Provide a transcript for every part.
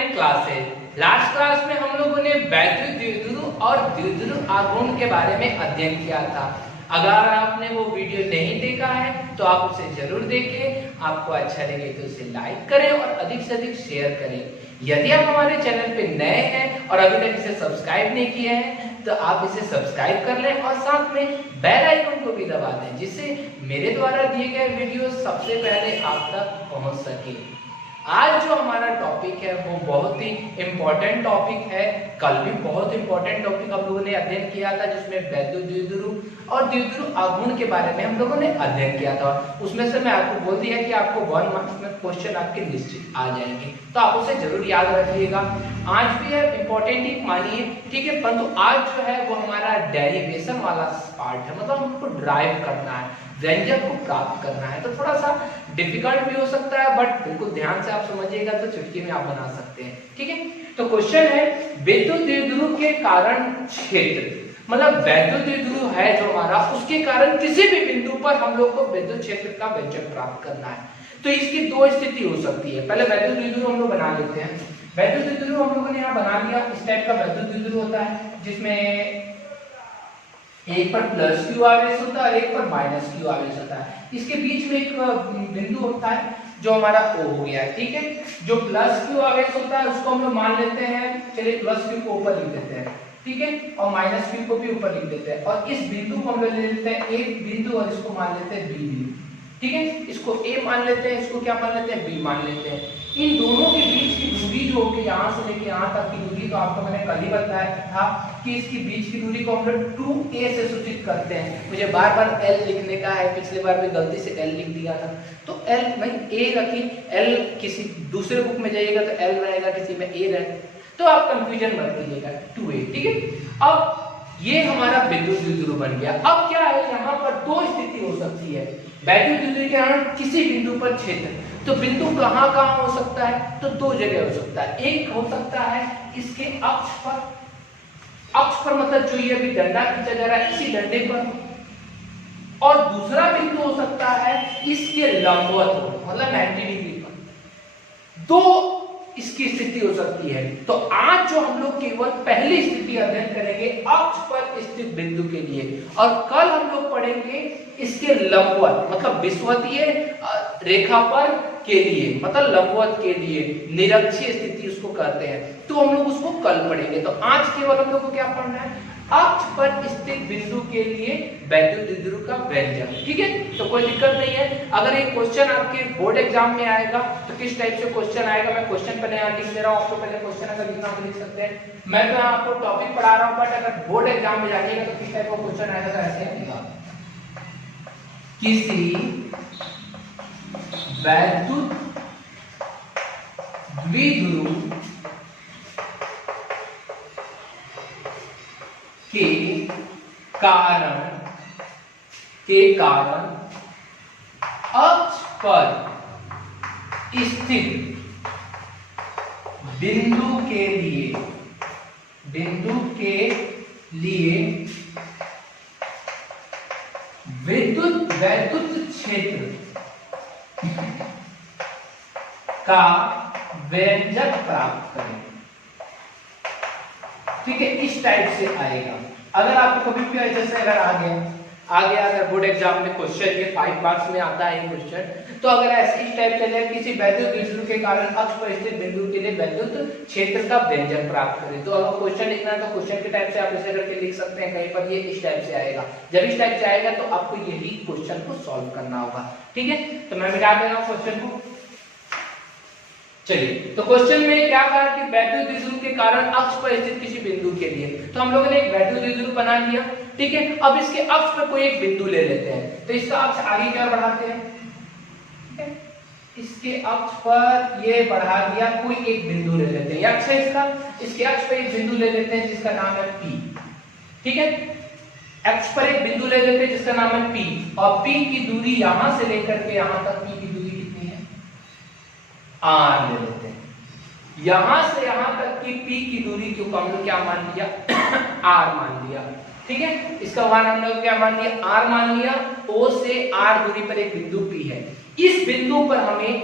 Online classes. Last class में हम लोगों ने वैद्युत द्विध्रुव और द्विध्रुव आघूर्ण के बारे में अध्ययन किया था। अगर आपने वो वीडियो नहीं देखा है तो आप उसे जरूर देखें। आपको अच्छा लगे तो उसे लाइक करें और अधिक से अधिक शेयर करें। यदि आप हमारे चैनल पे नए हैं और अभी तक इसे सब्सक्राइब नहीं किए हैं तो आप इसे सब्सक्राइब कर लें और साथ में बेल आइकन को भी दबा दें, जिससे मेरे द्वारा दिए गए वीडियो सबसे पहले आप तक पहुंच सके। आज जो हमारा टॉपिक है वो बहुत ही इंपॉर्टेंट टॉपिक है। कल भी बहुत इंपॉर्टेंट टॉपिक हम लोगों ने अध्ययन किया था, जिसमें वैद्युत द्विध्रुव और द्विध्रुव आघूर्ण के बारे में हम लोगों ने अध्ययन किया था। उसमें से मैं आपको बोल दिया कि आपको 1 मार्क्स में क्वेश्चन आपके निश्चित आ जाएंगे, तो आप उसे जरूर याद रखिएगा। आज भी है इंपॉर्टेंट ही मानिए, ठीक है, परंतु आज जो है वो हमारा डेरिवेशन वाला पार्ट है, मतलब हमको ड्राइव करना है, व्यंजक को प्राप्त करना है। तो थोड़ा सा डिफिकल्ट भी हो सकता है, बट बिल्कुल ध्यान से आप समझिएगा तो चुटकी में आप बना सकते हैं, ठीक है। तो क्वेश्चन है वैद्युत द्विध्रुव के कारण क्षेत्र, मतलब वैद्युत द्विध्रुव है जो हमारा, उसके कारण किसी भी बिंदु पर हम लोग को विद्युत क्षेत्र का व्यंजक प्राप्त करना है। तो इसकी दो स्थिति हो सकती है। पहले वैद्युत द्विध्रुव हम लोग बना लेते हैं। वैद्युत द्विध्रुव हम लोगों ने यहाँ बना लिया। इस टाइप का वैद्युत द्विध्रुव होता है जिसमें एक पर प्लस क्यू आवेश होता है और एक पर माइनस क्यू आवेश होता है। इसके बीच में एक बिंदु होता है जो हमारा O हो गया है, ठीक है। जो प्लस क्यू आवेश होता है उसको हम लोग मान लेते हैं, चलिए प्लस क्यू को ऊपर लिख देते हैं, ठीक है, और माइनस क्यू को भी ऊपर लिख देते हैं। और इस बिंदु को हम लोग ले लेते हैं एक बिंदु और इसको मान लेते हैं बी बिंदु, ठीक है। इसको A मान लेते हैं, इसको क्या मान लेते हैं, B मान लेते हैं। इन दोनों के बीच की दूरी जो होगी यहाँ से लेके यहाँ तक की दूरी, तो आपको मैंने कल ही बताया था कि इसकी बीच की दूरी को हम लोग 2a से सूचित करते हैं। मुझे बार बार L लिखने का है, पिछली बार भी गलती से L लिख दिया था, तो L नहीं A रखी, L किसी दूसरे बुक में जाइएगा तो L रहेगा, किसी में A रहेगा, तो आप कंफ्यूजन मत कीजिएगा, 2a, ठीक है। अब ये हमारा विद्युत द्विध्रुव बन गया। अब क्या है, यहाँ पर दो स्थिति हो सकती है वैद्युत द्विध्रुव के कारण किसी बिंदु पर क्षेत्र। तो बिंदु कहाँ कहाँ हो सकता है, तो दो जगह हो सकता है। एक हो सकता है इसके अक्ष पर, अक्ष पर मतलब जो ये अभी डंडा खींचा जा रहा है इसी डंडे पर, और दूसरा बिंदु हो सकता है इसके लंबवत, मतलब 90 डिग्री पर। दो इसकी स्थिति हो सकती है। तो आज जो हम लोग केवल पहली स्थिति अध्ययन करेंगे अक्ष पर स्थित बिंदु के लिए, और कल हम लोग पढ़ेंगे इसके लंबवत, मतलब विषुवतीय रेखा पर के लिए, मतलब लंबवत के लिए, निरक्षीय स्थिति उसको कहते हैं, तो हम लोग उसको कल पढ़ेंगे। तो आज केवल हम लोग को क्या पढ़ना है, अक्ष पर स्थित बिंदु के लिए वैद्युत द्विध्रुव का व्यंजक, ठीक है। तो कोई दिक्कत नहीं है। अगर एक क्वेश्चन आपके बोर्ड एग्जाम में आएगा तो किस टाइप से क्वेश्चन आएगा, मैं क्वेश्चन पहले यहाँ लिख दे रहा हूँ, आपको पहले क्वेश्चन अगर लिखना तो लिख सकते हैं। मैं तो आपको टॉपिक पढ़ा रहा हूँ, बट अगर बोर्ड एग्जाम में जाइएगा तो किस टाइप का क्वेश्चन आएगा, तो ऐसे लिखा, किसी वैद्युत द्विध्रुव के कारण अक्ष पर स्थित बिंदु के लिए वैद्युत क्षेत्र का व्यंजक प्राप्त करें, ठीक है। इस टाइप से आएगा। अगर आपको कभी भी जैसे अगर आ गया अगर बोर्ड एग्जाम में क्वेश्चन ये 5 मार्क्स में आता है क्वेश्चन, तो अगर ऐसे इस टाइप से किसी वैद्युत द्विध्रुव के कारण अक्ष पर स्थित बिंदु के लिए वैद्युत क्षेत्र का व्यंजक प्राप्त करें, तो अगर क्वेश्चन लिखना है तो क्वेश्चन के टाइप से आप ऐसे करके लिख सकते हैं। कहीं पर ये इस टाइप से आएगा, जब इस टाइप से आएगा तो आपको यही क्वेश्चन को सॉल्व करना होगा, ठीक है। तो मैं मिटा दे रहा हूँ क्वेश्चन को। चलिए, तो क्वेश्चन में क्या कहा कि वैद्युत द्विध्रुव के कारण अक्ष पर स्थित किसी बिंदु के लिए, तो हम लोगों ने एक वैद्युत द्विध्रुव बना लिया, ठीक है। अब इसके अक्ष पर कोई एक बिंदु ले लेते हैं, तो इसका अक्ष आगे क्या बढ़ाते हैं, ठीक है। इसके अक्ष पर ये बढ़ा दिया, कोई एक बिंदु ले लेते हैं, अक्ष है इसका, इसके अक्ष पर एक बिंदु ले लेते हैं जिसका नाम है P, ठीक है। अक्ष पर एक बिंदु ले लेते हैं जिसका नाम है P, और P की दूरी यहां से लेकर के यहां तक P की दूरी कितनी है, R ले लेते हैं। यहां से यहां तक की P की दूरी को हम लोग क्या मान लिया, R मान लिया, ठीक है। इसका मान हम लोग क्या मान लिया, R मान लिया। O से R दूरी पर एक बिंदु P है। इस बिंदु पर हमें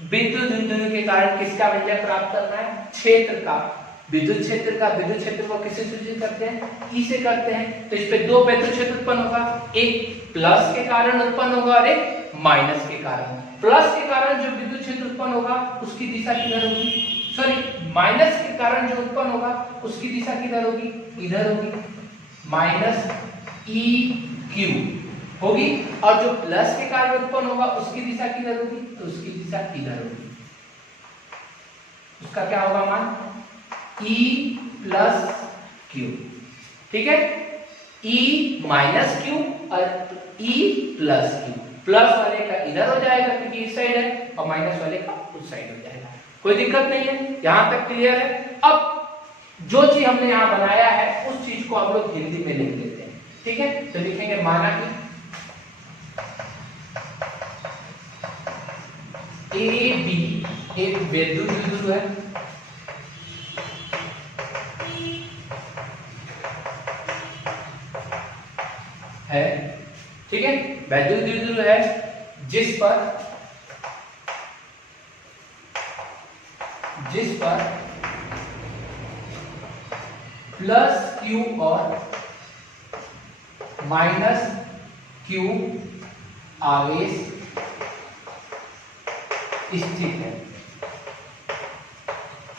विद्युत द्विध्रुव के कारण किसका व्यंजक प्राप्त करना है? क्षेत्र का। विद्युत क्षेत्र का, विद्युत क्षेत्र को किससे सूचित करते हैं? ई से करते हैं। तो इस पे दो विद्युत क्षेत्र उत्पन्न होगा, एक प्लस के कारण उत्पन्न होगा और एक माइनस के कारण। प्लस के कारण जो विद्युत क्षेत्र उत्पन्न होगा उसकी दिशा किधर होगी? सॉरी, माइनस के कारण जो उत्पन्न होगा उसकी दिशा किधर होगी? इधर होगी, माइनस ई क्यू होगी। और जो प्लस के कारण उत्पन्न होगा उसकी दिशा किधर होगी? तो उसकी दिशा इधर होगी। उसका क्या होगा मान? E plus Q. ठीक है, E माइनस क्यू और E प्लस क्यू। प्लस वाले का इधर हो जाएगा क्योंकि इस साइड है, और माइनस वाले का उस साइड हो जाएगा। कोई दिक्कत नहीं है, यहां तक क्लियर है। अब जो चीज हमने यहां बनाया है उस चीज को हम लोग हिंदी में लिख देते हैं। ठीक है, तो लिखेंगे माना कि ए बी एक विद्युत द्विध्रुव है, ठीक है, विद्युत द्विध्रुव है जिस पर प्लस क्यू और माइनस क्यू आवेश स्थित है।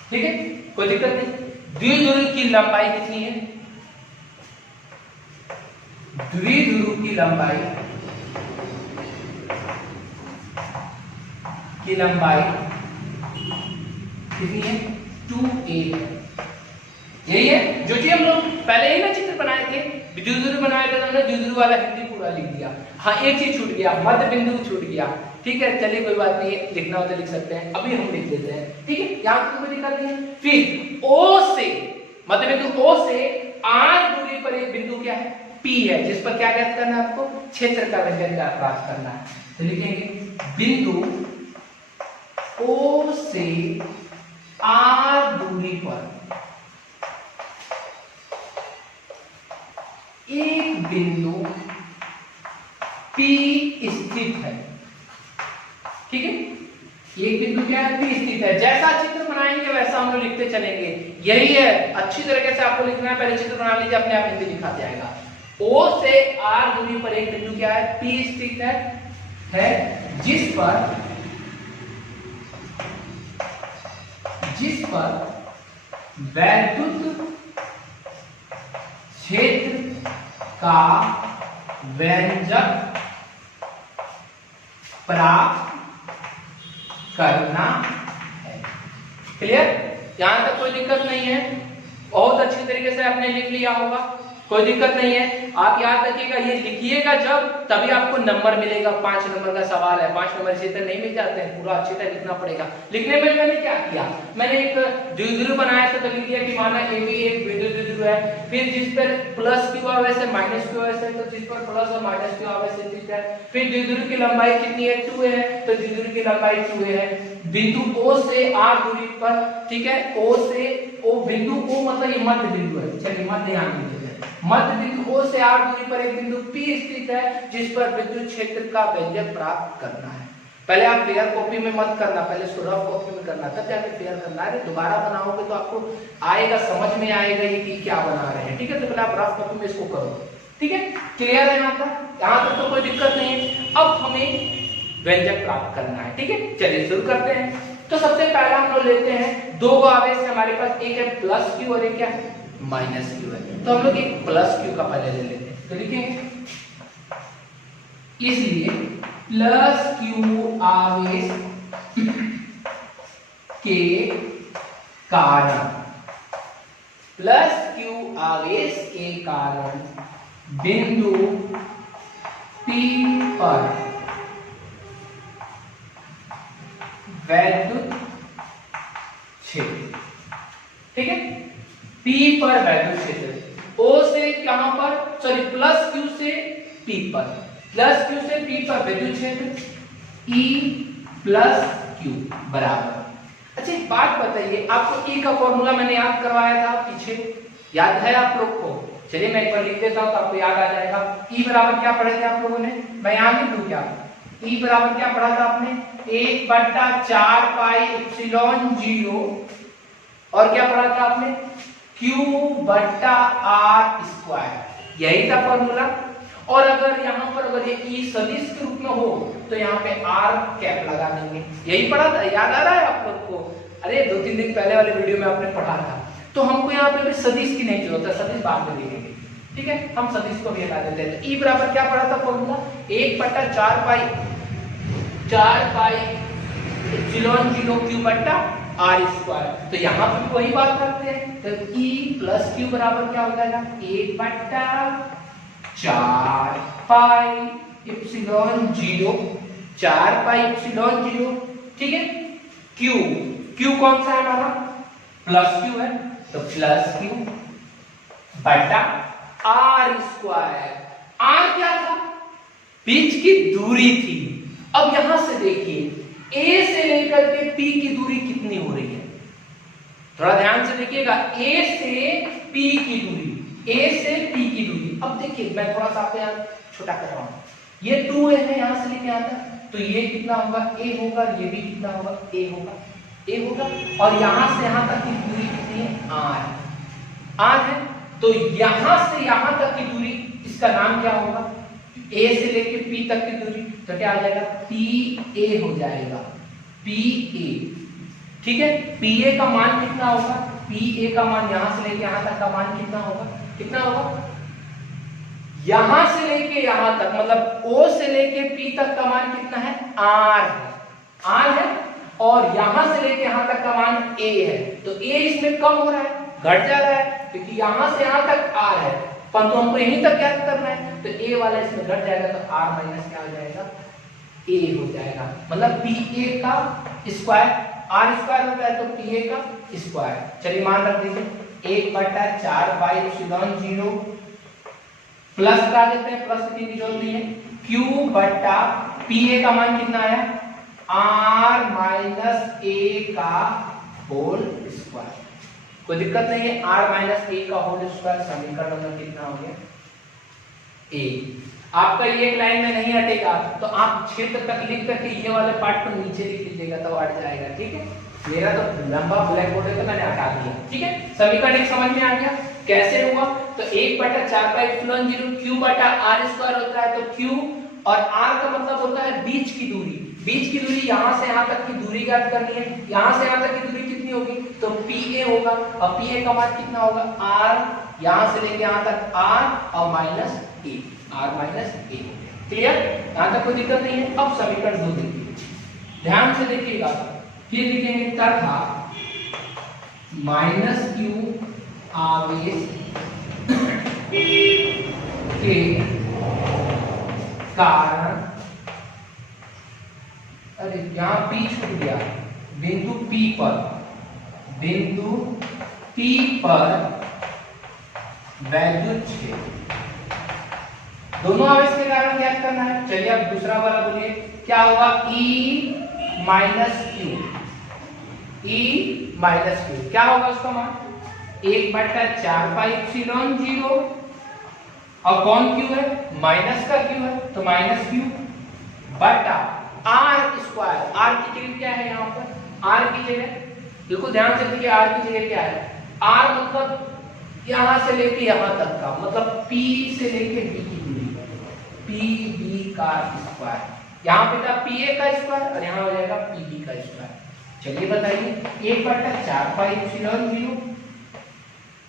ठीक है, कोई दिक्कत नहीं। द्विध्रुव की लंबाई कितनी है? द्विध्रुव की लंबाई कितनी है? 2a है। यही है जो चीज हम लोग पहले ही ना चित्र बनाए थे, द्विध्रुव बनाया था, हमने द्विध्रुव वाला हिंदी पूरा लिख दिया। हाँ, एक चीज छूट गया, मध्य बिंदु छूट गया। ठीक है, चलिए कोई बात नहीं है, लिखना हो तो लिख सकते हैं, अभी हम लिख देते हैं। ठीक है, यहां तक कोई दिक्कत नहीं है। फिर O से, मध्य बिंदु O से r दूरी पर एक बिंदु क्या है? P है, जिस पर क्या ज्ञात करना है आपको? क्षेत्र का व्यंजक प्राप्त करना है। तो लिखेंगे बिंदु O से r दूरी पर एक बिंदु P स्थित है। ठीक है, एक बिंदु क्या है? P स्थित है। जैसा चित्र बनाएंगे वैसा हम लोग लिखते चलेंगे। यही है, अच्छी तरीके से आपको लिखना है। पहले चित्र बना लीजिए, अपने आप हिंदी लिखा जाएगा। O से R दूरी पर एक बिंदु क्या है? P स्थित है जिस पर वैद्युत क्षेत्र का व्यंजक प्राप्त करना है। क्लियर? यहां तक कोई दिक्कत नहीं है, बहुत अच्छी तरीके से आपने लिख लिया होगा, कोई दिक्कत नहीं है। आप याद रखिएगा, ये लिखिएगा जब तभी आपको नंबर मिलेगा। 5 नंबर का सवाल है, 5 नंबर इसी तरह नहीं मिल जाते हैं, पूरा अच्छी तरह लिखना पड़ेगा। लिखने में मैंने क्या किया, मैंने एक द्विध्रुव बनाया था, तो लिख दिया कि माना ए भी एक विद्युत द्विध्रुव है। फिर जिस पर प्लस क्यू आवेश है, माइनस क्यू आवेश है, तो जिस पर प्लस और माइनस क्यू आवेश स्थित है। फिर द्विध्रुव की लंबाई कितनी है? 2a है, तो द्विध्रुव की लंबाई 2a है। बिंदु O से R दूरी पर, ठीक है, O से O बिंदु O मतलब ये मध्य बिंदु है। चलिए मध्य ध्यान दीजिए, मध्य बिंदु O से R दूरी पर एक बिंदु P स्थित है जिस पर विद्युत क्षेत्र का व्यंजक प्राप्त करना है। पहले आप फेयर कॉपी में मत करना, पहले इसको रफ कॉपी में करना, तब जाके फेयर करना है। दोबारा बनाओगे तो आपको आएगा, समझ में आएगा ये कि क्या बना रहे हैं। ठीक है, तो पहले आप रफ कॉपी में इसको करो। ठीक है, क्लियर है यहाँ तक? यहाँ तक तो कोई दिक्कत नहीं है। अब हमें व्यंजक प्राप्त करना है। ठीक है, चलिए शुरू करते हैं। तो सबसे पहला हम लोग लेते हैं, दो आवेश है हमारे पास, एक है प्लस क्यू और एक क्या है? माइनस क्यू है। तो हम लोग एक प्लस क्यू का पहले ले लेते हैं, तो लिखेंगे इसलिए प्लस क्यू आवेश के कारण, प्लस क्यू आवेश के कारण बिंदु P पर वैद्युत क्षेत्र, ठीक है, P पर वैद्युत क्षेत्र, O से कहां पर, सॉरी प्लस Q से P पर, प्लस Q से P पर वैद्युत क्षेत्र E प्लस Q बराबर। अच्छा एक बात बताइए, आपको E का फॉर्मूला मैंने याद करवाया था पीछे, याद है आप लोग को? चलिए मैं एक बार लिख देता हूं तो आपको याद आ जाएगा। E बराबर क्या पढ़े थे आप लोगों ने? मैं यहां लिख दूं क्या? ई बराबर क्या पढ़ा था आपने, 1/4πε0 और क्या पढ़ा था आपने, Q/r²। यही था फॉर्मूला। और अगर यहाँ पर अगर ये ई सदिश के रूप में हो तो यहाँ पे r कैप लगा देंगे। यही पढ़ा था, याद आ रहा है आप लोग को? अरे 2-3 दिन पहले वाले वीडियो में आपने पढ़ा था। तो हमको यहाँ पे सदिश की नहीं जरूरत है, सदिश बाद में देखेंगे, ठीक है। हम सदिश को भी हटा देते हैं। ई बराबर क्या पढ़ा था फॉर्मूला, 1/4πε0 Q/r²। तो यहाँ पे वही बात करते हैं। तो E प्लस Q बराबर क्या हो जाएगा, 1/4πε0, ठीक है। Q कौन सा है हमारा, प्लस Q है, तो प्लस Q बटा r²। r क्या था, बीच की दूरी थी। अब यहां से देखिए A से लेकर के P की दूरी कितनी हो रही है, थोड़ा ध्यान से देखिएगा। A से P की दूरी, A से P की दूरी। अब देखिए मैं थोड़ा सा आपको यहाँ छोटा कर रहा हूं। ये 2A है यहां से लेके यहाँ तक, तो ये कितना होगा, A होगा। ये भी कितना होगा, A होगा। और यहां से यहां तक की दूरी कितनी है, r है। तो यहां से यहां तक की दूरी, इसका नाम क्या होगा, A से लेके P तक की दूरी, तो क्या आ जाएगा, PA हो जाएगा, PA, ठीक है। PA का मान कितना होगा, PA का मान यहां से लेके यहां तक का मान कितना होगा, यहां से लेके यहां तक, मतलब O से लेके P तक का मान कितना है, R है। और यहां से लेके यहां तक का मान A है। तो A इसमें कम हो रहा है, घट जा रहा है, क्योंकि यहां से यहां तक R है, परंतु हमको यहीं तक क्या करना है, तो A वाला इसमें घट जाएगा, तो R माइनस क्या हो जाएगा, A हो जाएगा। मतलब PA का स्क्वायर, r² होता है तो PA का स्क्वायर। चलिए मान रख दीजिए 1/4πε0 प्लस करा देते हैं, प्लस की जरूरत नहीं है, Q/PA का मान कितना आया, r माइनस a का होल स्क्वायर। कोई दिक्कत नहीं है, r माइनस a का होल स्क्वायर। समीकरण नंबर कितना हो गया, a। आपका ये एक लाइन में नहीं हटेगा, तो आप क्षेत्र तक लिख करके ये वाले पार्ट को नीचे लिख लीजिएगा, तो हट जाएगा, ठीक है। मेरा तो लंबा ब्लैक बोर्ड है तो मैंने हटा दिया, ठीक है। समीकरण एक समझ में आ गया कैसे हुआ। तो 1/4πε0 Q/r² होता है, तो Q और r का मतलब होता है बीच की दूरी। बीच की दूरी यहां से यहां तक की दूरी ज्ञात करनी है। यहां से यहां तक की दूरी कितनी होगी, तो PA होगा। और PA का मान कितना होगा, r, यहां से लेके यहां तक r और minus a, r minus a। Clear, यहां तक कोई दिक्कत नहीं है। अब समीकरण 2 देखिए, ध्यान से देखिएगा। फिर लिखेंगे तथा -q आवेश के कारण, अरे यहां P छूट गया, बिंदु P पर वैद्युत क्षेत्र, दोनों आवेश के कारण क्या करना है। चलिए अब दूसरा वाला बोलिए, क्या होगा, E माइनस Q, क्या होगा उसका मान, 1/4πε0, और कौन Q है, माइनस का Q है, तो माइनस Q बटा r²। r की जगह क्या है, यहाँ पर r की जगह, बिल्कुल ध्यान से देखिए, r की जगह क्या है, r मतलब यहां से लेके यहां तक का, मतलब P से लेके B की दूरी, PB का स्क्वायर। यहाँ पे था PA का स्क्वायर और यहाँ हो जाएगा PB का स्क्वायर। चलिए बताइए, 1/4πε0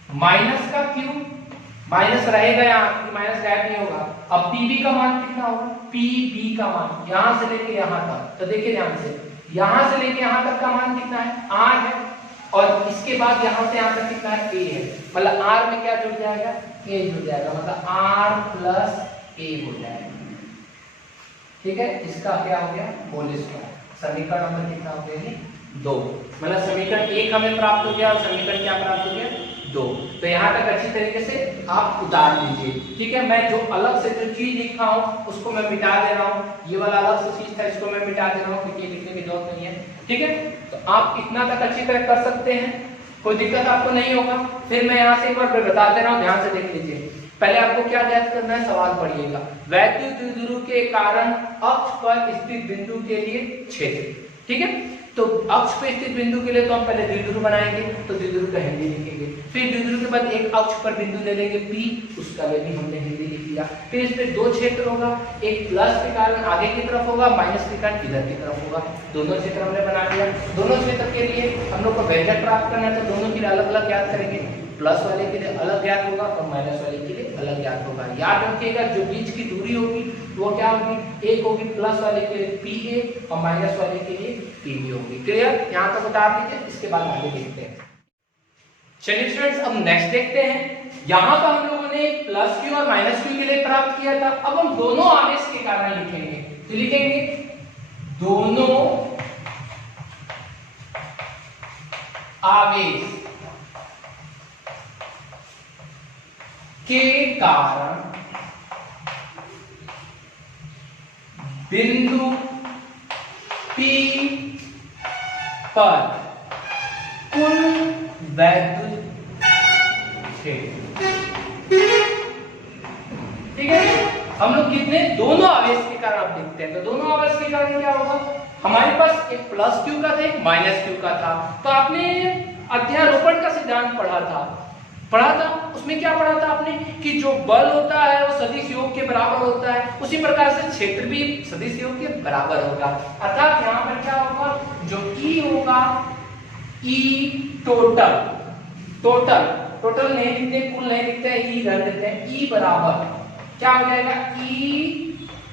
माइनस का Q, माइनस रहेगा यहाँ, माइनस गायब नहीं होगा। अब PB का मान कितना होगा, PB का मान यहां से लेके यहां तक, तो देखिए ध्यान से, यहां से लेके यहां तक का मान कितना है, R है, और इसके बाद यहां से यहां तक कितना है, A है। मतलब R में क्या जुड़ जाएगा, A जुड़ जाएगा, मतलब R प्लस A हो जाएगा, ठीक है। इसका क्या हो गया, होल स्क्वायर। समीकरण नंबर कितना हो गया, 2। मतलब समीकरण 1 हमें प्राप्त हो गया और समीकरण क्या प्राप्त हो गया, 2। तो यहाँ तक अच्छी तरीके से आप उतार लीजिए, ठीक है। मैं जो अलग से जो चीज लिखा हूँ उसको मैं मिटा दे रहा हूँ, ये वाला अलग से चीज था इसको मैं मिटा दे रहा हूँ, क्योंकि लिखने की जरूरत नहीं है, ठीक है। तो आप इतना तक अच्छी तरह कर सकते हैं, कोई दिक्कत आपको नहीं होगा। फिर मैं यहाँ से एक बार बता दे रहा हूँ, ध्यान से देख लीजिए। पहले आपको क्या ज्ञात करना है, सवाल पढ़िएगा। वैद्युत द्विध्रुव के कारण अक्ष पर स्थित बिंदु के लिए क्षेत्र। ठीक है, तो अक्ष पे स्थित बिंदु के लिए तो हम पहले द्विध्रुव बनाएंगे, तो द्विध्रुव का हिंदी लिखेंगे। फिर द्विध्रुव के बाद एक अक्ष पर बिंदु ले लेंगे P, उसका भी हमने हिंदी लिख लिया। फिर इस पे दो क्षेत्र होगा, एक प्लस के कारण आगे की तरफ होगा, माइनस के कारण इधर की तरफ होगा। दोनों क्षेत्र हमने बना लिया। दोनों क्षेत्र के लिए हम लोग को व्यंजक प्राप्त करना है, तो दोनों के लिए अलग अलग याद करेंगे। प्लस वाले के लिए अलग ज्ञात होगा और माइनस वाले के लिए अलग ज्ञात होगा। याद रखिएगा जो बीच की दूरी होगी वो क्या होगी, एक होगी प्लस वाले के लिए PA और माइनस वाले के लिए PB होगी। क्लियर, यहाँ तक बता दीजिए, इसके बाद आगे देखते हैं। चलिए स्टूडेंट्स, अब नेक्स्ट देखते हैं। यहाँ पर हम लोगों ने प्लस Q और माइनस Q के लिए प्राप्त किया था। अब हम दोनों आवेश के कारण लिखेंगे, तो लिखेंगे दोनों आवेश के कारण बिंदु P पर कुल वैद्युत क्षेत्र। ठीक है, हम लोग कितने, दोनों आवेश के कारण आप देखते हैं, तो दोनों आवेश के कारण क्या होगा, हमारे पास एक प्लस Q का था, एक माइनस Q का था। तो आपने अध्यारोपण का सिद्धांत पढ़ा था, उसमें क्या पढ़ा था आपने कि जो बल होता है वो सदिश योग के बराबर होता है, उसी प्रकार से क्षेत्र भी सदिश योग के बराबर होगा। अर्थात यहाँ पर क्या होगा, जो E होगा, E टोटल नहीं लिखते, कुल नहीं लिखते हैं, E रख देते हैं। E बराबर क्या हो जाएगा, E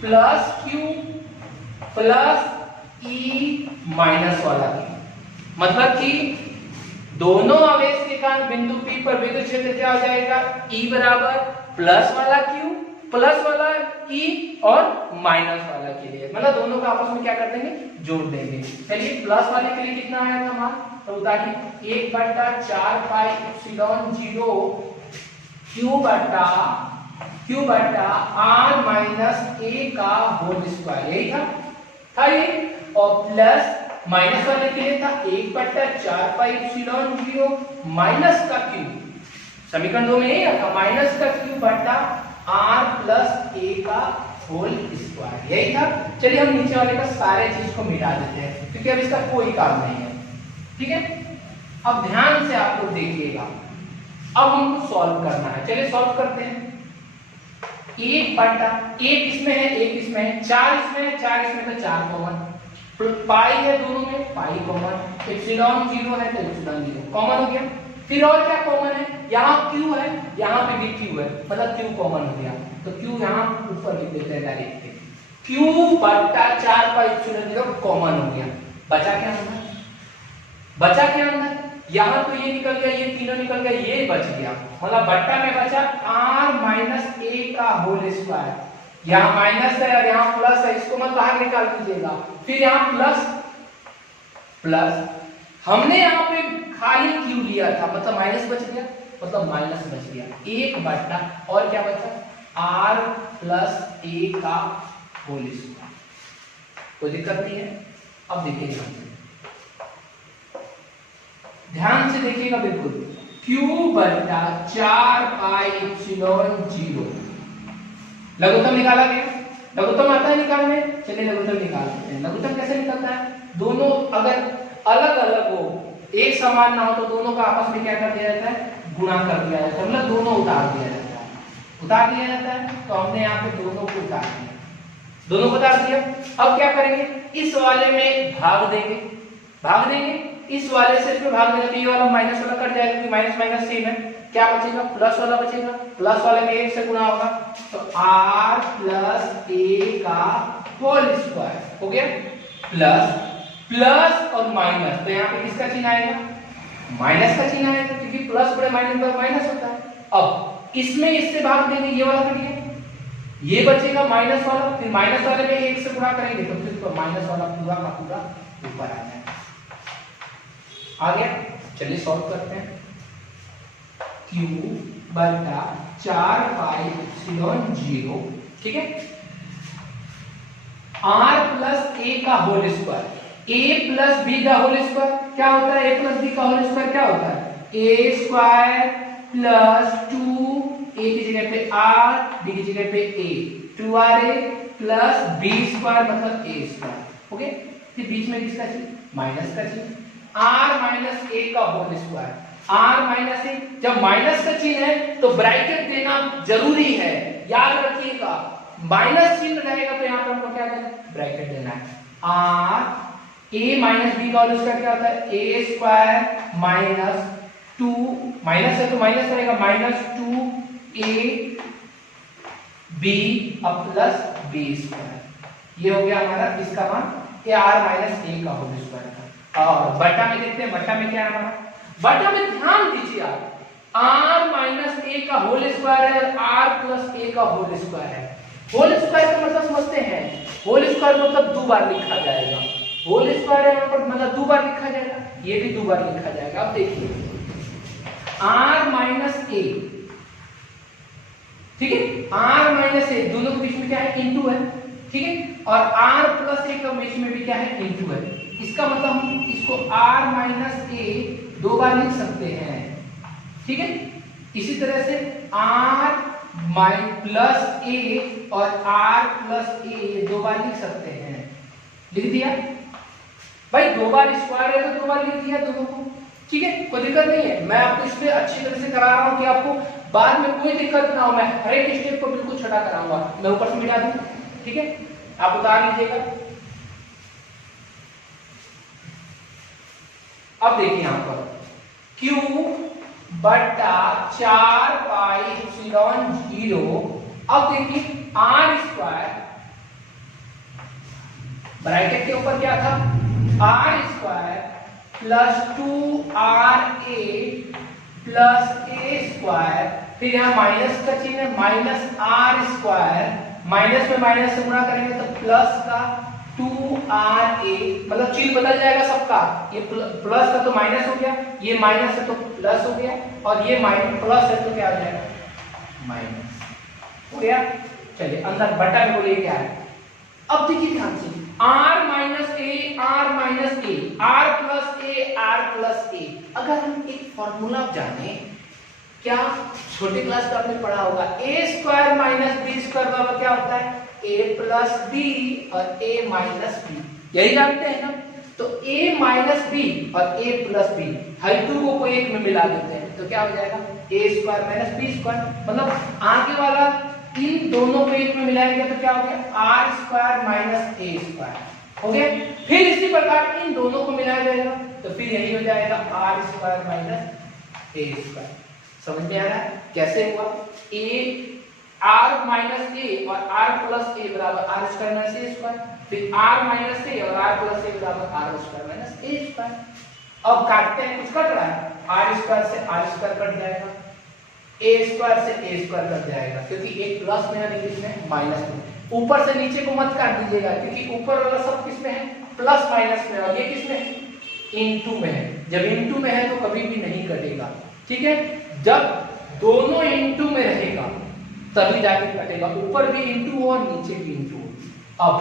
plus Q plus E minus वाला Q। मतलब कि दोनों आवेश के कारण बिंदु P पर विद्युत क्षेत्र क्या हो जाएगा, E बराबर प्लस वाला Q प्लस वाला E और माइनस वाला के लिए, मतलब दोनों का आपस में क्या कर देंगे, जोड़ देंगे। चलिए प्लस वाले के लिए कितना आया था हमारा, तो बताइए 1/4 पाई एप्सिलॉन 0 Q बटा R माइनस A का होल स्क्वायर, यही था ये। और प्लस माइनस वाले के लिए था 1/4 पाई एप्सिलॉन 0 माइनस का Q, समीकरण 2 में यही था, माइनस का Q बटा R प्लस A का होल स्क्वायर, यही था। चलिए हम नीचे वाले का सारे चीज को मिटा देते हैं, क्योंकि अब इसका कोई काम नहीं है। ठीक है, अब ध्यान से आप लोग देखिएगा, अब हमको सॉल्व करना है। चलिए सॉल्व करते हैं। 1 इसमें है, 1 इसमें है, 4 इसमें है, 4 इसमें, तो 4 कॉमन, पाई है दोनों में, पाई कॉमन, एप्सिलॉन 0 है तो एप्सिलॉन 0 कॉमन हो गया। फिर और क्या कॉमन है, यहाँ Q है, यहाँ पे भी Q है, मतलब Q कॉमन हो गया, तो Q यहाँ ऊपर लिख देते हैं डायरेक्ट, Q बटा 4 पाई एप्सिलॉन 0 कॉमन हो गया। बचा क्या अंदर, यहाँ तो ये निकल गया, ये तीनों निकल गया, ये बच गया, मतलब बट्टा में बचा R माइनस A का होल स्क्वायर। यहाँ माइनस है और यहाँ प्लस है, इसको मत बाहर निकाल दीजिएगा। फिर यहाँ प्लस हमने यहाँ पे खाली Q लिया था, मतलब माइनस बच गया, मतलब माइनस बच गया 1 बट्टा और क्या बचा R प्लस A का होल स्क्वायर। कोई दिक्कत नहीं है। अब देखिएगा, ध्यान से देखिएगा बिल्कुल, Q बटा 4 पाई एप्सिलॉन 0 लघुत्तम निकाला गया। लघुत्तम आता है निकालने, चलिए लघुत्तम निकाल लेते हैं। लघुत्तम कैसे निकलता है, दोनों अगर अलग अलग हो, एक समान ना हो, तो दोनों का आपस में क्या कर दिया जाता है, गुणा कर दिया जाता है, मतलब दोनों उतार दिया जाता है। तो हमने यहाँ पे दोनों को उतार दिया। अब क्या करेंगे, इस वाले में भाग देंगे, इस वाले से इसमें भाग देंगे, तो ये वाला माइनस वाला कट जाएगा, क्योंकि माइनस माइनस सेम है। क्या बचेगा, प्लस वाला बचेगा, प्लस वाले में 1 से गुणा होगा, तो R प्लस A का होल स्क्वायर हो गया। प्लस और माइनस, तो यहाँ पे किसका चिन्ह आएगा, माइनस का चिन्ह आएगा, क्योंकि प्लस बड़े माइनस बड़े माइनस होता है। अब इसमें इससे भाग देंगे, ये वाला कट गया, ये बचेगा माइनस वाला, फिर माइनस वाले में 1 से गुणा करेंगे, तो फिर माइनस वाला पूरा का पूरा ऊपर आ जाएगा। आ गया, चलिए सॉल्व करते हैं। Q बटा 4 पाई एप्सिलॉन 0, ठीक है, R प्लस A का whole square, A plus B का होल स्क्वायर क्या होता है, A प्लस B का होल स्क्वायर क्या होता है, A स्क्वायर प्लस 2 ए की जगह पे आर, डी की जगह पे ए, 2RA प्लस बी स्क्वायर मतलब ए स्क्वायर। ओके, फिर बीच में किसका चिन्ह? माइनस का चिन्ह। आर माइनस ए का होल स्क्वायर, आर माइनस ए। जब माइनस का चिन्ह है तो ब्रैकेट देना जरूरी है, याद रखिएगा। माइनस चिन्ह रहेगा तो यहाँ पर हमको क्या देना? ब्रैकेट देना है। आर ए माइनस बी का होल स्क्वायर क्या होता है? ए स्क्वायर माइनस 2, माइनस है तो माइनस रहेगा, माइनस 2a b अब प्लस b स्क्वायर। ये हो गया हमारा इसका मान, ये r माइनस a का होल स्क्वायर था। और बटा में देखते हैं, बटा में क्या है हमारा? बटा में ध्यान दीजिए आप, r माइनस a का होल स्क्वायर है, r प्लस a का होल स्क्वायर है। होल स्क्वायर का मतलब समझते हैं, होल स्क्वायर मतलब दो बार लिखा जाएगा। होल स्क्वायर है मतलब दो बार लिखा जाएगा, ये भी दो बार लिखा जाएगा। अब देखिए r माइनस a, ठीक है, r माइनस a दोनों के बीच में क्या है? इनटू है, ठीक है, और r प्लस a के बीच में भी क्या है? इनटू है। इसका मतलब हम इसको r माइनस a दो बार लिख सकते हैं, ठीक है। इसी तरह से r प्लस a और r प्लस a ये दो बार लिख सकते हैं। लिख दिया भाई, दो बार स्क्वायर है तो दो बार लिख दिया दोनों को, ठीक है, कोई दिक्कत नहीं है। मैं आपको इस पे अच्छी तरह से करा रहा हूं कि आपको बाद में कोई दिक्कत ना हो। मैं हर एक स्टेप को बिल्कुल छटा कराऊंगा, मैं ऊपर से मिटा दूं, ठीक है, आप उतार लीजिएगा। अब देखिए यहां पर q बटा 4 पाई एप्सिलॉन 0। अब देखिए r स्क्वायर ब्रैकेट के ऊपर क्या था? r square plus 2RA plus a square, फिर यहाँ माइनस का चिन्ह है, माइनस r स्क्वायर, माइनस में माइनस से गुणा करेंगे तो प्लस का 2RA, मतलब चिन्ह बदल जाएगा सबका। ये प्लस का तो माइनस हो गया, ये माइनस है तो प्लस हो गया, और ये माइनस प्लस है तो क्या हो जाएगा? माइनस हो गया। चलिए अंदर बटा में बोलिए क्या है? अब देखिए ध्यान से, r minus a, r minus a, r plus a, r plus a। अगर हम एक फॉर्मूला जाने, क्या छोटे क्लास में आपने पढ़ा होगा, a square minus b square बराबर क्या होता है? a प्लस b और a माइनस b, यही जानते हैं ना। तो a माइनस b और a प्लस b, हर टू को एक में मिला देते हैं तो क्या हो जाएगा? a square minus b square, मतलब आगे वाला इन दोनों को एक में मिलाएंगे तो क्या हो गया? r square minus a square हो गया। फिर इसी प्रकार इन दोनों को मिलाया जाएगा तो फिर यही हो जाएगा r square minus a square. समझ में आ रहा है कैसे हुआ? a r माइनस a और r प्लस a बराबर r square minus a square, फिर r माइनस a और r प्लस a बराबर r square minus a square. अब काटते हैं, कुछ कट रहा है, r स्क्वायर से r स्क्वायर कट जाएगा, a स्क्वायर से a स्क्वायर कट जाएगा, क्योंकि एक प्लस में है इसमें माइनस में। ऊपर से नीचे को मत काट दीजिएगा, क्योंकि ऊपर वाला सब किस में है? प्लस माइनस में, और ये किस में? इनटू में है। जब इनटू में है तो कभी भी नहीं कटेगा, ठीक है। जब दोनों इनटू में रहेगा तभी जाके कटेगा, ऊपर भी इनटू हो और नीचे भी इनटू हो। अब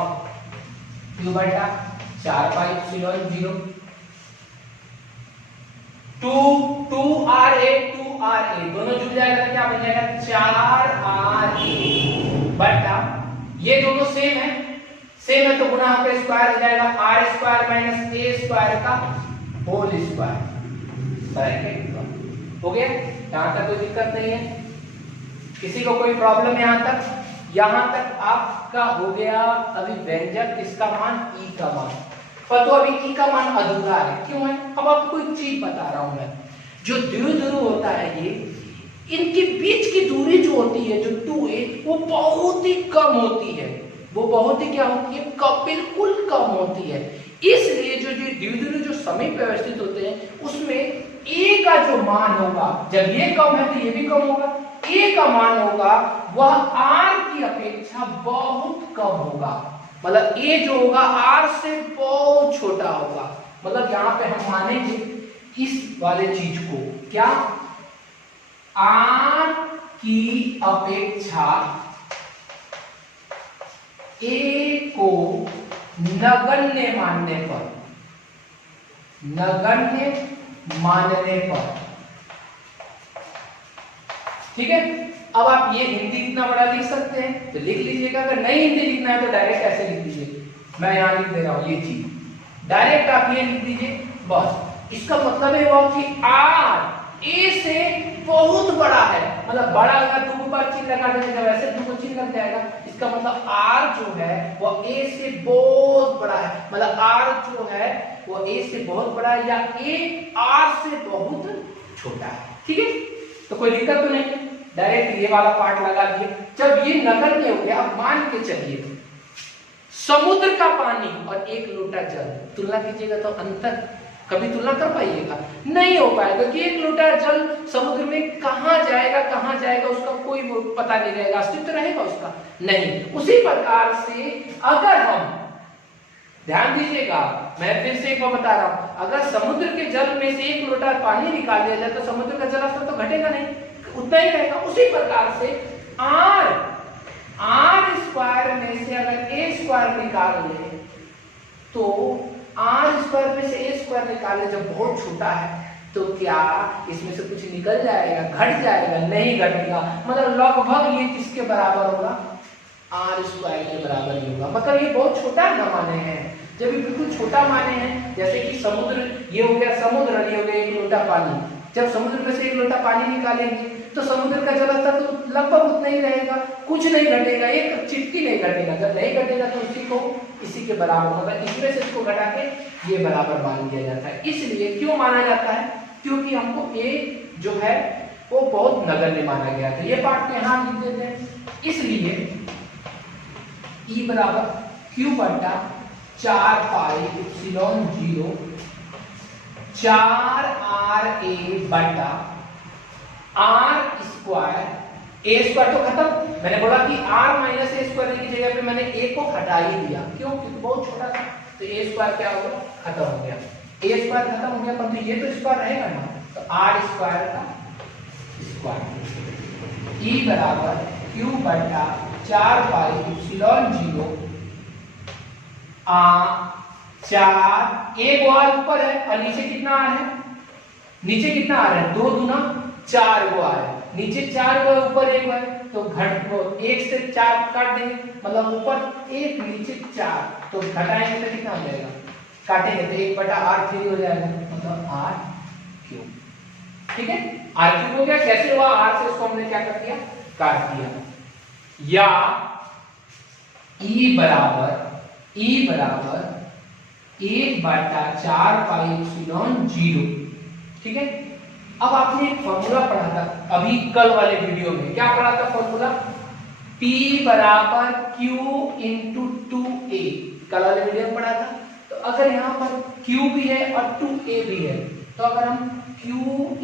q बटा 4 पाई एप्सिलॉन 0 2RA दोनों जुड़ जाएगा तो क्या बन जाएगा? 4RA बटा, ये दोनों सेम है तो गुणा होकर स्क्वायर हो जाएगा, r square minus a square का होल स्क्वायर, ब्रैकेट हो गया। यहां तक कोई दिक्कत नहीं है, किसी को कोई प्रॉब्लम? यहां तक आपका हो गया। अभी व्यंजक इसका मान e का मान, पर तो अभी e का मान अधूरा है, क्यों है? अब आपको एक चीज बता रहा हूं मैं, जो द्विध्रुव होता है ये, इनके बीच की दूरी जो होती है, जो 2a, वो बहुत ही कम होती है, वो बहुत ही क्या होती है? बिल्कुल कम होती है। इसलिए जो द्विध्रुव जो समीप व्यवस्थित होते हैं उसमें a का जो मान होगा, जब ये कम है तो ये भी कम होगा, a का मान होगा वह r की अपेक्षा बहुत कम होगा, मतलब a जो होगा r से बहुत छोटा होगा। मतलब यहाँ पे हम मानेंगे इस वाले चीज को, क्या? r की अपेक्षा a को नगण्य मानने पर, ठीक है। अब आप ये हिंदी इतना बड़ा लिख सकते हैं तो लिख लीजिएगा, अगर नहीं हिंदी लिखना है तो डायरेक्ट ऐसे लिख दीजिए, मैं यहाँ लिख दे रहा हूँ ये चीज, डायरेक्ट आप ये लिख दीजिए बस। इसका मतलब है वो कि आर ए से बहुत बड़ा है, मतलब बड़ा अगर दो बार चिन्ह लगा देंगे वैसे दो चिन्ह लग जाएगा, इसका मतलब आर जो है वो ए से बहुत बड़ा है, मतलब आर जो है वो ए से बहुत बड़ा है या ए आर से बहुत छोटा है। ठीक है, तो कोई दिक्कत तो नहीं, डायरेक्ट ये वाला पार्ट लगा दिए। जब ये नगण्य हो गया, अब मान के चलिए समुद्र का पानी और 1 लोटा जल तुलना कीजिएगा तो अंतर कभी तुलना कर पाइएगा? नहीं हो पाएगा कि 1 लोटा जल समुद्र में कहां जाएगा उसका कोई पता नहीं रहेगा, अस्तित्व रहेगा उसका नहीं। उसी प्रकार से अगर हम ध्यान दीजिएगा, मैं फिर से एक बार बता रहा हूं, अगर समुद्र के जल में से 1 लोटा पानी निकाल दिया जाए तो समुद्र का जल स्तर तो घटेगा नहीं, उतना ही रहेगा। उसी प्रकार से आर स्क्वायर में से अगर ए स्क्वायर निकाल ले तो आर स्क्वायर में से ए स्क्वायर निकाल ले, जब बहुत छोटा है तो क्या इसमें से कुछ निकल जाएगा, घट जाएगा? नहीं घटेगा, मतलब लगभग ये किसके बराबर होगा? आर स्क्वायर के बराबर ही होगा। मतलब ये बहुत छोटा न माने हैं, जब ये बिल्कुल छोटा माने हैं, जैसे कि समुद्र, ये हो गया समुद्र, ये हो गया 1 लोटा पानी, जब समुद्र में से 1 लोटा पानी निकालेंगे तो समुद्र का जल स्तर तो लगभग उतना ही रहेगा, कुछ नहीं घटेगा, एक चिटकी नहीं घटेगा। जब नहीं घटेगा तो इसी के बराबर, मतलब इसमें से इसको घटा के ये बराबर मान लिया जाता है। इसलिए क्यों माना जाता है? क्योंकि हमको ए जो है वो बहुत नगण्य माना गया था। ये पार्ट में यहाँ लिख देते हैं। इसलिए E बराबर Q बटा 4 पाई एप्सिलॉन 0 4 RA बटा R स्क्वायर, ए स्क्वायर तो खत्म, मैंने बोला कि R माइनस ए स्क्वायर की जगह पे मैंने ए को हटा ही दिया, क्यों? क्योंकि बहुत छोटा था, तो ए स्क्वायर क्या होगा? खत्म हो गया, ए स्क्वायर खत्म हो गया, परंतु ये तो स्क्वायर रहेगा ना, तो R स्क्वायर का स्क्वायर। E बराबर Q बटा 4 पाई एप्सिलॉन 0 4 एक बार ऊपर है और नीचे कितना आ रहा है? नीचे कितना आ रहा है? 2 दूना 4 गो आ रहा है, नीचे 4 गो ऊपर 1 है, तो घट को 1 से 4 काट देंगे, मतलब ऊपर 1 नीचे 4, तो घटाएंगे तो कितना हो जाएगा? काटेंगे तो 1 बटा R क्यूब हो जाएगा, मतलब R क्यूब। ठीक है, R क्यूब हो गया। कैसे हुआ? R से इसको हमने क्या कर दिया? काट दिया। या E बराबर 1 बटा 4 पाई एप्सिलॉन 0। ठीक है, अब आपने एक फॉर्मूला पढ़ा था अभी कल वाले वीडियो में, क्या पढ़ा था फॉर्मूला? P बराबर Q इंटू 2A, कल वाले वीडियो में पढ़ा था। तो अगर यहाँ पर Q भी है और 2A भी है, तो अगर हम Q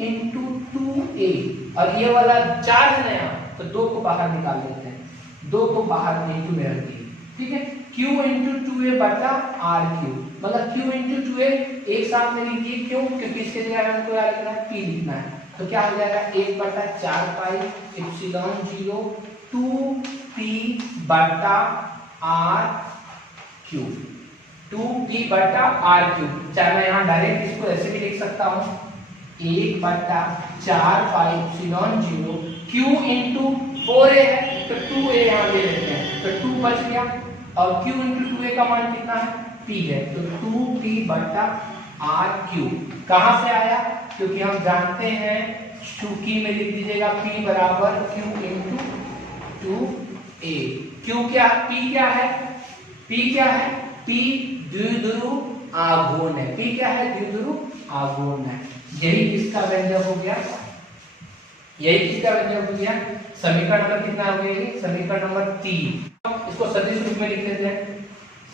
इंटू 2A और ये वाला चार्ज नया, तो 2 को बाहर निकाल लेते हैं, 2 को बाहर इंटू में रख दिए। ठीक है, Q इंटू 2A बटा R क्यूब, मतलब Q इंटू 2A एक साथ में लिखिए, क्यों? क्योंकि इसके जगह हमको क्या लिखना है? P लिखना है, तो क्या हो जाएगा? 1 बटा 4 पाई एप्सिलॉन 0 2P बटा R क्यूब, 2P बटा R क्यूब। चाहे मैं यहाँ डायरेक्ट इसको ऐसे भी लिख सकता हूँ, 1 बटा 4 pi epsilon 0 Q into 4A है तो 2A यहाँ ले लेते हैं, तो 2 बच गया, और Q इंटू 2A का मान कितना है? P है, तो 2P बटा R क्यूब। कहां से आया? क्योंकि हम जानते हैं, चूंकि में लिख दीजिएगा P बराबर Q इंटू 2A। Q क्या? P क्या है? P क्या है? P द्विध्रुव आघूर्ण है। P क्या है? द्विध्रुव आघूर्ण है। यही किसका व्यंजक हो गया? यही किसका व्यंजक हो गया? समीकरण नंबर कितना हो गया? समीकरण नंबर 3। इसको सदिश रूप में लिख लेते हैं।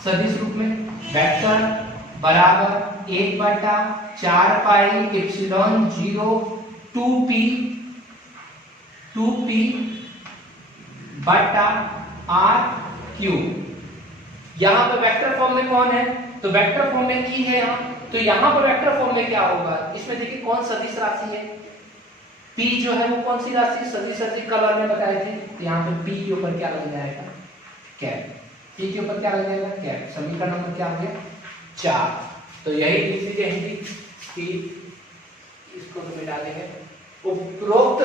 सदिश रूप में वेक्टर बराबर 1 बटा 4 पाई एप्सिलॉन 0 2p बटा R क्यूब। यहाँ पर वेक्टर फॉर्म में कौन है? तो वेक्टर फॉर्म में E है यहाँ, तो यहाँ पर वेक्टर फॉर्म में क्या होगा? इसमें देखिए कौन सदिश राशि है? P जो है वो कौन सी राशि? सदिश राशि कल हमने बताए थे। तो यहाँ पे P के ऊपर क्या लग जाएगा? कैप। P के ऊपर क्या लग जाएगा? कैप। समीकरण नंबर क्या हो गया? 4। तो यही लिख लीजिए हिंदी, इसको तो मिटा देंगे, उपरोक्त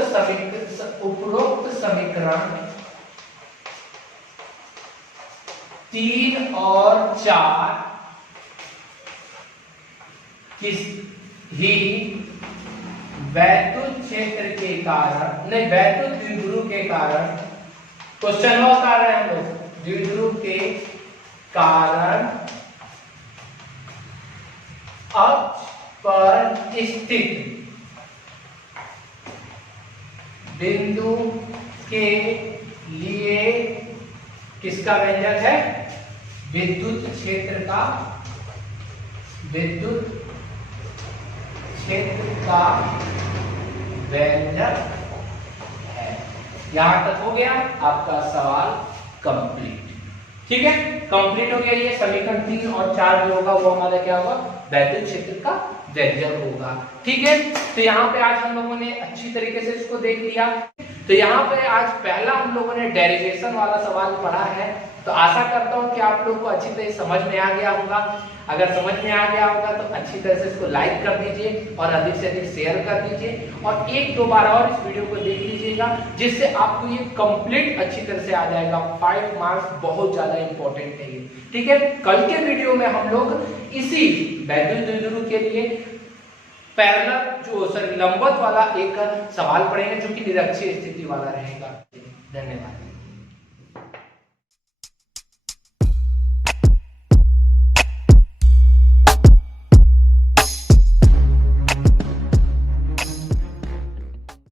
समीकरण 3 और 4 ही वैद्युत क्षेत्र के कारण, नहीं वैद्युत द्विध्रुव के कारण, क्वेश्चन कर रहे हैं हम लोग, द्विध्रुव के कारण अक्ष पर स्थित बिंदु के लिए किसका व्यंजक है? विद्युत क्षेत्र का व्यंजक है। यहां तक हो गया आपका सवाल कंप्लीट। ठीक है, कंप्लीट हो गया। ये समीकरण 3 और 4 जो होगा वो हमारा क्या होगा? वैद्युत क्षेत्र का व्यंजक होगा। ठीक है, तो यहाँ पे आज हम लोगों ने अच्छी तरीके से इसको देख लिया। तो यहाँ पे आज पहला हम लोगों ने डेरिवेशन वाला सवाल पढ़ा है। तो आशा करता हूँ कि आप लोग को अच्छी तरह समझ में आ गया होगा। अगर समझ में आ गया होगा तो अच्छी तरह से इसको लाइक कर दीजिए और अधिक से अधिक शेयर कर दीजिए और एक दो बार और इस वीडियो को देख लीजिएगा, जिससे आपको ये कंप्लीट अच्छी तरह से आ जाएगा। 5 मार्क्स बहुत ज्यादा इंपॉर्टेंट है ये। ठीक है, कल के वीडियो में हम लोग इसी वैद्युत द्विध्रुव के लिए पैरेलल लंबवत वाला एक सवाल पढ़ेंगे जो कि निरक्षीय स्थिति वाला रहेगा। धन्यवाद।